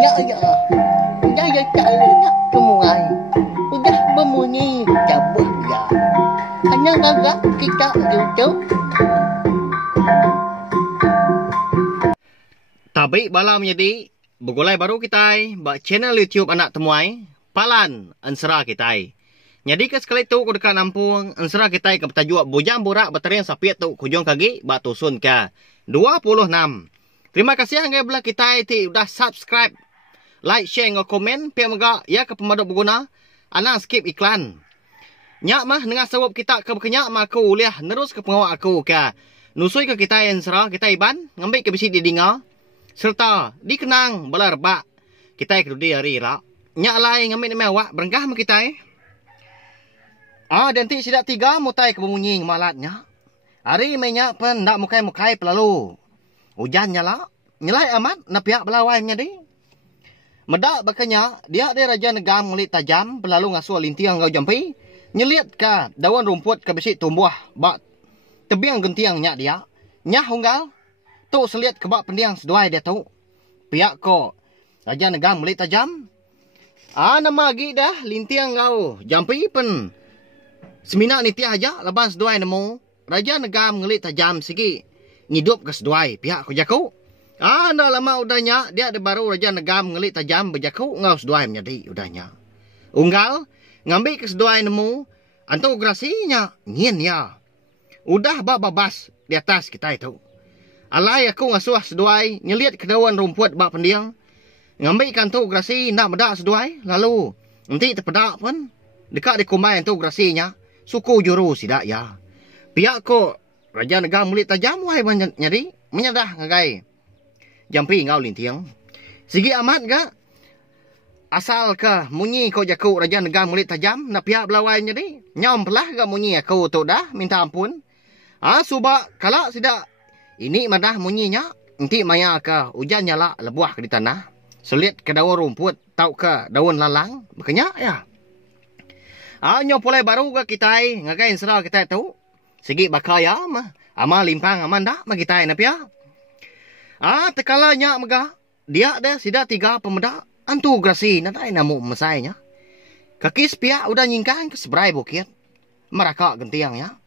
Ya ya. Udah ya caranya semua. Udah berbunyi cabut ya. Hanya gagak kita YouTube. Tabi bala menjadi begulai baru kita bak channel YouTube anak temuai palan ansera kita. Jadi ke sekali tu ku dekat Lampung ansera kita ke bertajuk bujang borak berterian sapiat tu kujung kaki bak tusun ke 26. Terima kasih hanggai belah kita ti udah subscribe, like, share ngau komen pia mega ya ke pemaduk berguna. Anak skip iklan. Nyak mah dengan sebab kita ke berkenyak mah aku liah nerus ke pengawak aku ke nusui ke kita ansera kita iban ngambil ke bisi di dinga serta dikenang bala rebak kita ke di hari rak nyak lai ngambil mewak berenggah mah kita dan ti sidak tiga mutai ke bemunyi malatnya hari menyak pen ndak mukai pelalu hujan nyala nyelai amat na pihak belawainya di medak bakanya dia raja negam ngelit tajam pelalu ngasuh lintiang ngau jampi nyeliat ka daun rumput ke besi tumbuh bak tebiang gentiang nyak dia nyah unggal tu seliat kebak pendiang seduai dia tu. Pihak ko raja negam melit tajam. Nama lagi dah lintiang kau. Jampi pen. Semina ni tiah aja lepas seduai nemu. Raja negam ngelit tajam sigi. Ngidup ke seduai pihak ko jaku. Nak lama udahnya dia ada baru raja negam ngelit tajam berjaku ngau seduai menjadi udahnya. Unggal ngambil ke seduai nemu. Antu grasinya ngin ya. Udah babas di atas kita itu. Alai aku ngasuh seduai, nyeliat ke daun rumput bak pendiang. Ngambil ikan tu grasi, nak medak seduai. Lalu, nanti terpedak pun. Dekat di kumai tu grasinya. Suku juru sidak ya. Pihak ko, raja negara mulit tajam, wahai nyari. Menyadah ngagai. Jampi ngau lintiang. Sigi amat ga? Asal ke munyi kau jaku raja negara mulit tajam. Nak pihak belawai nyari. Nyam pelah ga munyi aku tu dah, minta ampun. Subak kalak sidak. Ini madah munyinya, nanti maya ke hujan nyala lebuah ke di tanah. Selit ke daun rumput, tau ke daun lalang, makanya ya. Nyopulai baru ke kita, ngagain serah kita tu. Segi bakaya mah, ama limpang aman dah, mah kita nak ya. Tekalanya megah, dia ada sida tiga pemedak, antu grasi, nadai namu mesainya. Kaki sepia udah nyingkang ke seberai bukit. Meraka gentiangnya.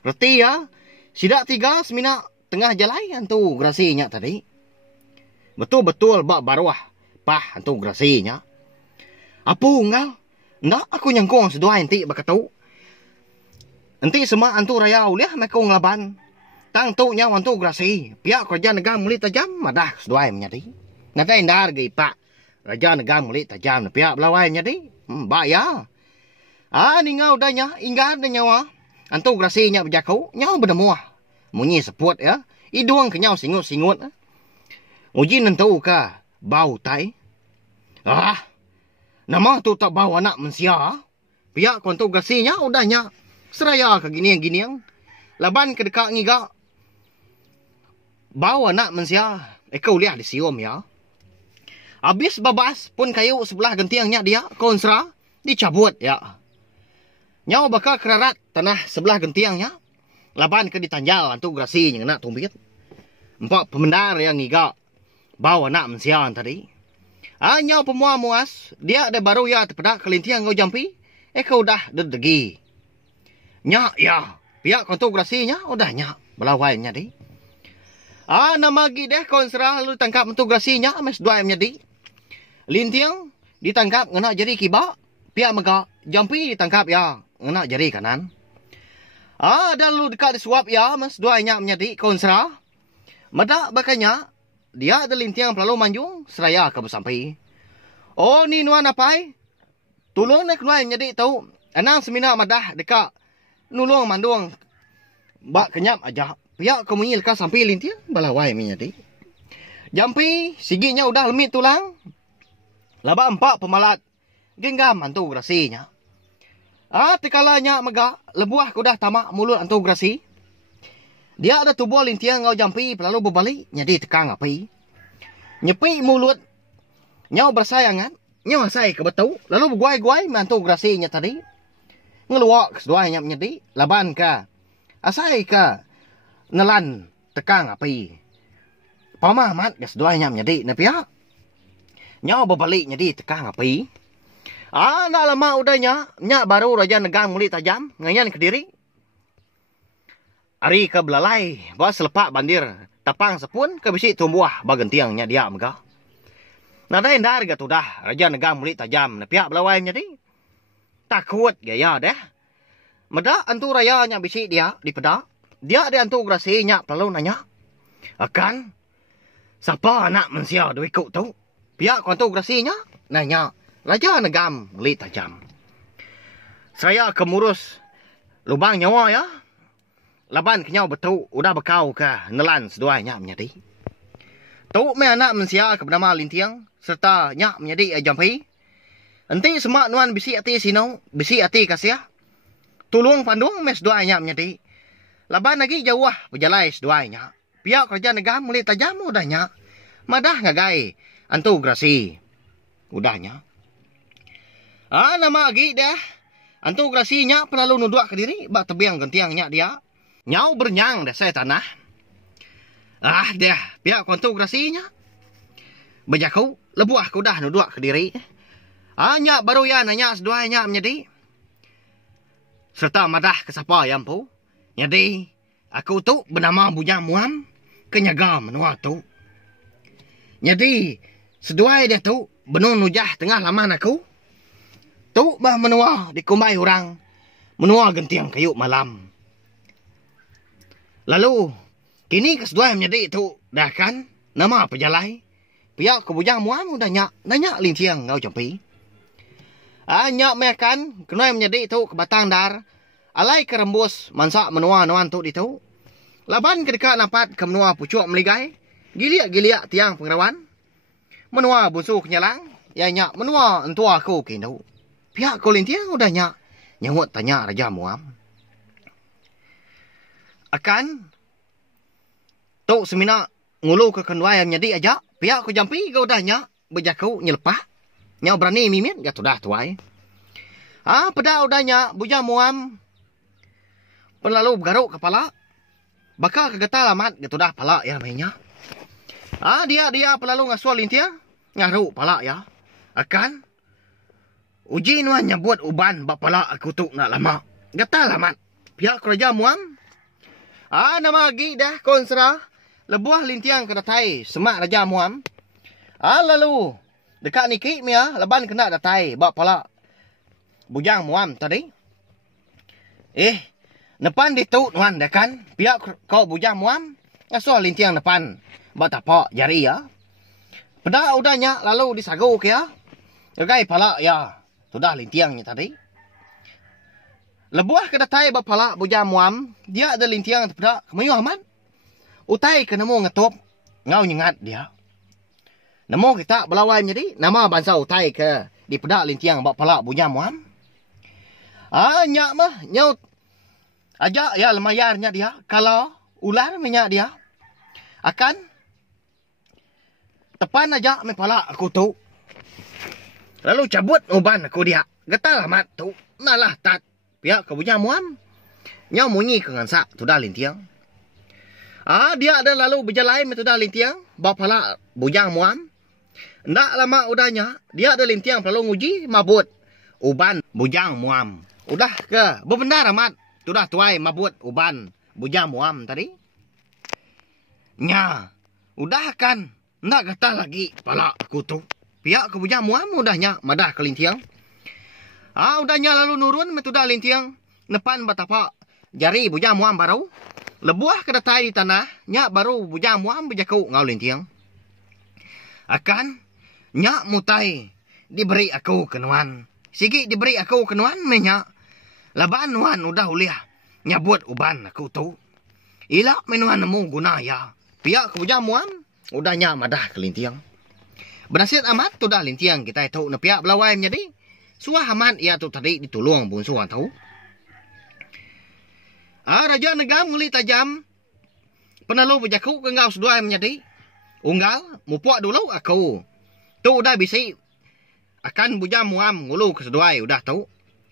Reti ya, sida tiga semina tengah jalan tu grasinya tadi. Betul-betul bak baruah. Pah tu grasinya. Apa enggak? Ndak aku nyangkong seduai nanti bak tu. Nanti semua antu raya uliah mereka ngelaban. Tang tu nyaw antu grasi. Pihak kerja negara mulit tajam madah seduai menjadi. Nanti indar gay pak. Raja negara mulit tajam pihak belawai menjadi. Bak ya. Ningau danya ingat dan nyawa. Antu grasinya berjakau nyaw berdemuah. Munyi seput ya. Idung kenyau singut-singut. Uji nentu ka bau tai. Nama tu tak bau anak mensia. Pihak kontu gasinya udahnya. Seraya ke giniang-giniang. Laban ke dekat ngiga. Bau anak mensia. Kau lihat di siom ya. Habis babas pun kayu sebelah gentiangnya dia. Konsra. Dicabut ya. Nyau bakal kerarat tanah sebelah gentiangnya. Laban ke ditanjal antu grasi yang nak tumbit. Empat pemendar yang ngiga. Bawa anak mensian tadi. Nyau pemua muas. Dia ada baru ya terpedak kelintiang ngau jampi. Kau dah dedegi. Nyak ya. Pihak kontu grasinya udah nyak. Belawainya di. Nama lagi deh konsera lalu tangkap antu grasinya. Mes dua menjadi. Lintiang ditangkap ngena jari kiba. Pihak mega jampi ditangkap ya. Ngena jari kanan. Dan lu dekat disuap ya, mas duanya menjadi konsera. Madak bakanya, dia ada lintiang pelalu manjung, seraya ke bersampai. Ni nuan apai? Tulung nak nuan menjadi tahu. Anang semina madah dekat nulung mandung. Bak kenyap aja. Pihak kemunyil ka sampai lintiang, balawai menjadi. Jampi, siginya udah lemit tulang. Laba empat pemalat. Genggam antu grasinya. Tekalanya mega lebuah kudah tamak mulut antu grasi. Dia ada tubuh lintiang ngau jampi lalu berbalik jadi tekang api. Nyepi mulut nyau bersayangan, nyau asai ke betul lalu berguai-guai mantu grasinya tadi. Ngeluak keduanya menjadi laban ka. Asai ka nelan tekang api. Pamamat keduanya menjadi napia. Nya berbalik jadi tekang api. Nak lama udahnya, nya baru Raja Negam muli tajam, ngayan ke diri. Ari ke belalai, bawa selepak bandir, tapang sepun ke bisi tumbuh bagentiangnya dia megah. Nada endar gatu dah, Raja Negam muli tajam, pihak belalai jadi. Takut gaya dah. Meda antu raya nya bisi dia di peda. Dia ada antu grasi nya perlu nanya. Akan siapa anak mensia duit kau tu? Pihak antu grasinya nanya. Raja Negam muli tajam. Saya kemurus lubang nyawa ya. Laban kenyau betul udah bekau ke nelan seduanya menjadi. Tu me anak mensia ke bernama Lintiang serta nyak menjadi jampi. Enti semak nuan bisi ati sino, bisi ati kasih. Tulung pandung mes duanya menjadi. Laban lagi jauh berjalai seduanya. Pihak Raja Negam muli tajam udahnya. Madah ngagai antu grasi. Udahnya. Nama lagi dah. Antu grasinya perlalu nuduk ke diri. Bak tebiang gentiangnya dia. Nyau bernyang dah saya tanah. Dah. Pihak antu grasinya. Bejaku. Lebuah ku dah nuduk ke diri. Nyak baru ya nanya seduanya menjadi. Serta madah ke siapa yang pu. Jadi. Aku tu bernama Bujang Muam. Kenyaga menua tu. Jadi. Seduai dia tu. Benun nujah tengah laman aku. Tu bah menua di kumbai orang. Menua gentiang kayu malam. Lalu, kini keseduai menjadi itu. Dah kan, nama pejalai. Pihak ke Bujang Muam udah nanya Lintiang ngau jampi. Nyak mekan, kenai menjadi itu ke batang dar. Alai ke rembus, mansak menua nuan tu itu. Laban kedekat napat ke menua pucuk meligai. Giliak-giliak tiang pengerawan. Menua bunsu kenyalang. Ya nyak menua entua aku kini. Pihak ko Lintiang udah nyawut tanya Raja Muam. Akan tu semina ngulu ke kenwai menjadi aja. Pihak ko jampi kau dah berjakau nyelepah. Nya berani mimin gatu dah tuai. Pada udahnya Bujang Muam perlalu bergaruk kepala. Bakal kegeta lamat gatu dah pala ya mainnya. Dia perlalu ngasual Lintiang ngaruk pala ya. Akan uji nuan nyebut uban bapala aku tu nak lama. Gata lamat. Pihak Raja Muam. Nama lagi dah konsra. Lebuah Lintiang ke datai. Semak Raja Muam. Lalu. Dekat niki mia. Leban kena datai. Bapala. Bujang Muam tadi. Depan ditu nuan dah kan. Pihak kau Bujang Muam. Ngasuh Lintiang depan. Batapak jari ya. Pada udahnya. Lalu disagu ke ya. Jagai pala ya. Sudah Lintiangnya tadi. Lebuah ke datai bapala Bujang Muam. Dia ada Lintiang terpedak. Kemayu aman. Utai ke nemu ngetop. Ngau nyengat dia. Nemu kita belawai menjadi. Nama bangsa utai ke. Di pedak Lintiang bapala Bujang Muam. Nyak mah. Nyaut. Ajak ya lemayarnya dia. Kalau ular minyak dia. Akan. Tepan aja mepala aku tu. Lalu cabut uban aku dia. Getal amat tu. Nalah tat. Pihak ke Bujang Muam. Nyau munyi ke ngansak. Tu dah Lintiang. Dia ada lalu berjalai tu dah Lintiang. Bapala Bujang Muam. Ndak lama udahnya. Dia ada Lintiang perlu nguji mabut. Uban Bujang Muam. Udah ke. Bebenar amat. Tu dah tuai mabut uban Bujang Muam tadi. Nya. Udah kan. Ndak getal lagi. Pala aku tu. Pihak ke Bujang Muam udahnya madah ke Lintiang. Udahnya lalu nurun metudah Lintiang. Depan batapak jari Bujang Muam baru. Lebuah ke datai di tanah. Nyak baru Bujang Muam berjakau ngau Lintiang. Akan. Nyak mutai. Diberi aku kenuan. Sigi diberi aku kenuan menyak. Laban nuan udah uliah. Nyabut uban aku tu. Ilak menuan nemu guna ya. Pihak ke Bujang Muam. Udahnya madah ke Lintiang. Bernasihat amat tu dah Lintiang kita itu nepiak belawai menjadi. Suah amat ia tu tadi ditulung bunsuan tahu. Raja Negam nguli tajam. Penalu berjaku ke ngau seduai menjadi. Unggal mupuak dulu aku. Tu udah bisi. Akan Bujang Muam ngulu ke seduai udah tahu.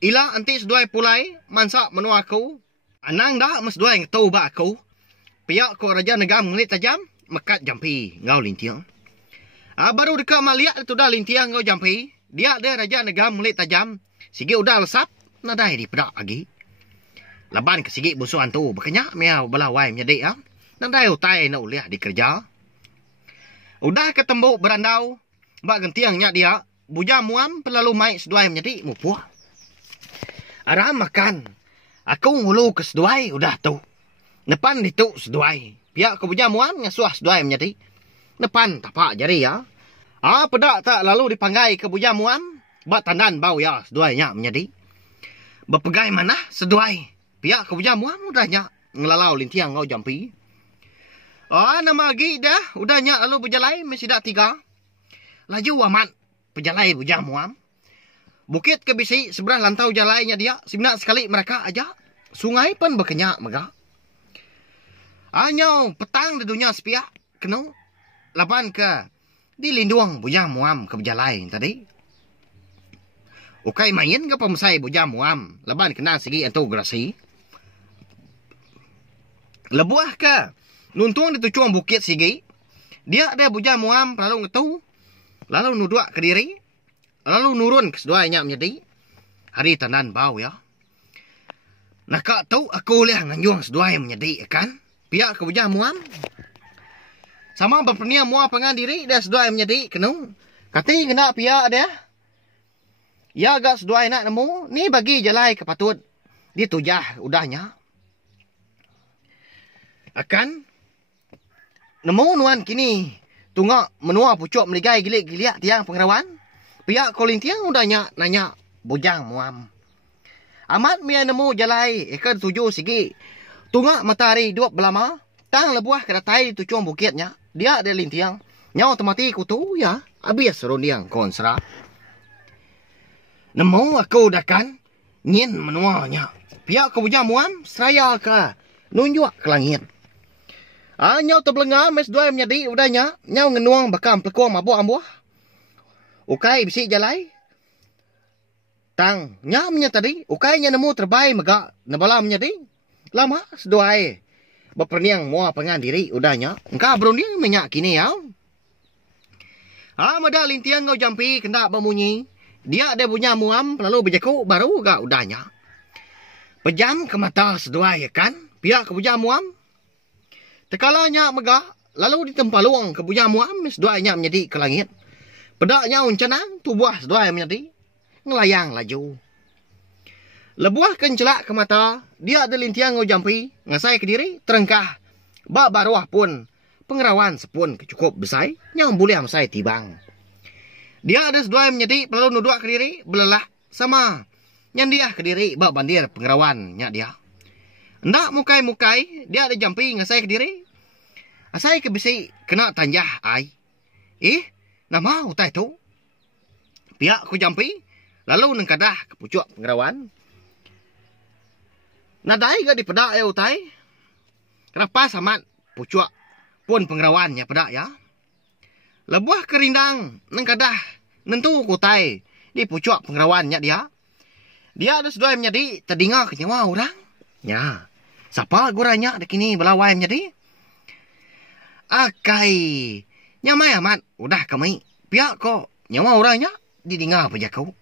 Ila anti seduai pulai mansak menua aku. Anang dah mesduai tahu ba aku. Pihak ko Raja Negam nguli tajam mekat jampi ngau Lintiang. Baru dekat maliak tu dah lintiang kau jampi. Dia ada raja negam melit tajam. Sige udah lesap. Nadai di pedak lagi. Laban ke sige busuan tu. Berkenyak miau belawai menyadik ya. Nadai utai nak uliah di kerja. Udah ketembuk berandau. Bak gentiangnya dia. Buja muam pelalu mai seduai menyadik mupuah. Aram makan. Aku ngulu ke seduai udah tu. Depan dituk seduai. Pihak ke buja muam ngasuah seduai menyadik. Depan tapak jari ya. Pedak tak lalu dipanggai ke buja muam. Bak tandan bau ya seduainya menyadik. Berpegai mana seduai. Pihak ke buja muam udahnya. Ngelalau lintiang kau jampi. Nama lagi dah. Udahnya lalu berjalai mesti dak 3. Laju amat. Pejalai buja muam. Bukit ke bisi seberang lantau jalainya dia. Sebenarnya sekali mereka aja. Sungai pun berkenyak megah. Anyau petang di dunia sepiak. Kena. Lapan ke. Di lindung buja muam ke berjalai tadi. Ukai main ke pemusai buja muam. Lapan kena segi atau gerasi. Lebuah ke. Nuntung di tujuan bukit segi. Dia ada buja muam lalu ngetu. Lalu nuduk ke diri. Lalu nurun ke seduainya menjadi. Hari tandan bau ya. Nak tahu aku lihat nganjuang seduai menjadi kan. Pihak ke buja muam. Sama berpernia muam pengan diri. Dia seduai menjadi kenung. Kati kena pihak dia. Ya agak seduai nak nemu. Ni bagi jalai ke patut. Dia tujah udahnya. Akan. Nemu nuan kini. Tungak menua pucuk meligai gilik-gilik tiang pengerawan. Pihak kolintiang udahnya nanya bujang muam. Amat mia nemu jalai ekor 7 segi. Tungak matahari 2 belama. Tang lebuah keratai di tujuan bukitnya. Dia ada lintiang. Nyau temati kutu ya. Habis rondiang konsra. Nemu aku dah kan. Nyin menuanya. Pihak ke bujang muam seraya ke. Nunjuk ke langit. Nyau terbelengah mes dua menjadi udahnya. Nyau ngenuang bakam pelekuang mabuk ambuah. Ukai bisi jalai. Tang nyamnya tadi. Ukainya nemu terbaik megak. Nebala menjadi. Lama seduai. Berperniang mua pengan diri udahnya. Engkau berunding minyak kini ya. Mada lintiang kau jampi kendak berbunyi. Dia ada punya muam lalu berjaku baru gak udahnya. Pejam ke mata seduai kan. Pihak ke puja muam. Tekalanya megah, lalu ditempaluang ke buja muam, seduainya menjadi ke langit. Pedaknya uncanang, tubuh seduai menjadi ngelayang laju. Lebuah kencelak ke mata, dia ada lintiang ngojampi, ngasai ke diri, terengkah. Bak baruah pun, pengerawan sepun kecukup besai, yang boleh amsai tibang. Dia ada seduai menjadi, lalu nuduk ke diri, belelah sama. Yang dia ke diri, bak bandir pengerawannya dia. Ndak mukai-mukai, dia ada jampi ngasai ke diri. Asai ke bisi, kena tanjah ai. Nama utai tu. Pihak ku jampi, lalu nengkadah ke pucuk pengerawan. Nadai ke di pedak ya utai. Kenapa samat pucuk pun pengerawannya pedak ya. Lebuah kerindang, nengkadah, nentu kutai di pucuk pengerawannya dia. Dia ada seduai menjadi terdinga ke nyawa orang. Ya. Siapa guranya dek ini belawai menjadi? Akai. Nyamai amat. Udah kami. Pihak kok. Nyawa orangnya didingar aja kau.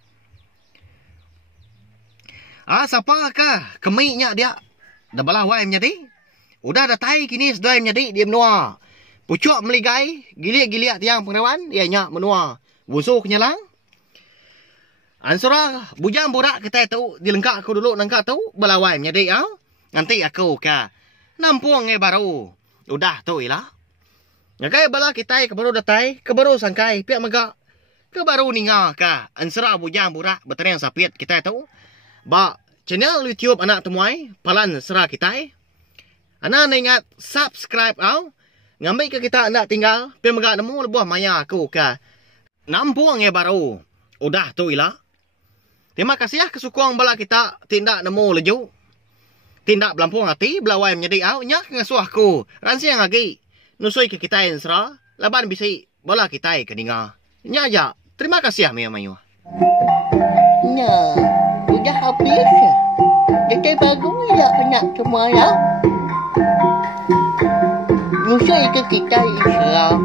Siapa kah? Kami nya dia. Dah belawai menjadi? Udah datai kini sedai menjadi dia menua. Pucuk meligai. Gilik-gilik tiang pengerawan. Dia nya menua. Busuh kenyalang. Ansura bujang burak kita tahu. Dilengkak aku dulu nangkak tahu. Belawai menjadi ya. Nanti aku ke Nampuang baru. Udah tu ilah. Ngakai bala kita ke baru datai. Ke baru sangkai. Pihak megak. Ke baru ninga ke. Ansera bujang burak. Berteriang sapit kita tahu. Ba channel YouTube anak temuai. Palan sera kita. Anak ingat subscribe au. Ngambil ke kita nak tinggal. Pihak megak nemu lebuah maya aku ke Nampuang baru. Udah tu ilah. Terima kasih kesukuang bala kita. Tindak nemu leju. Tindak belampung hati, belawai menjadi au, nyak ngasuh aku. Ransiang lagi. Nusui ke kita yang serah, laban bisi, bola kita ke dengar. Nyak aja, terima kasih Mayu. Nah, udah habis. Jadi baru ya nak semua ya. Nusui ke kita yang serah.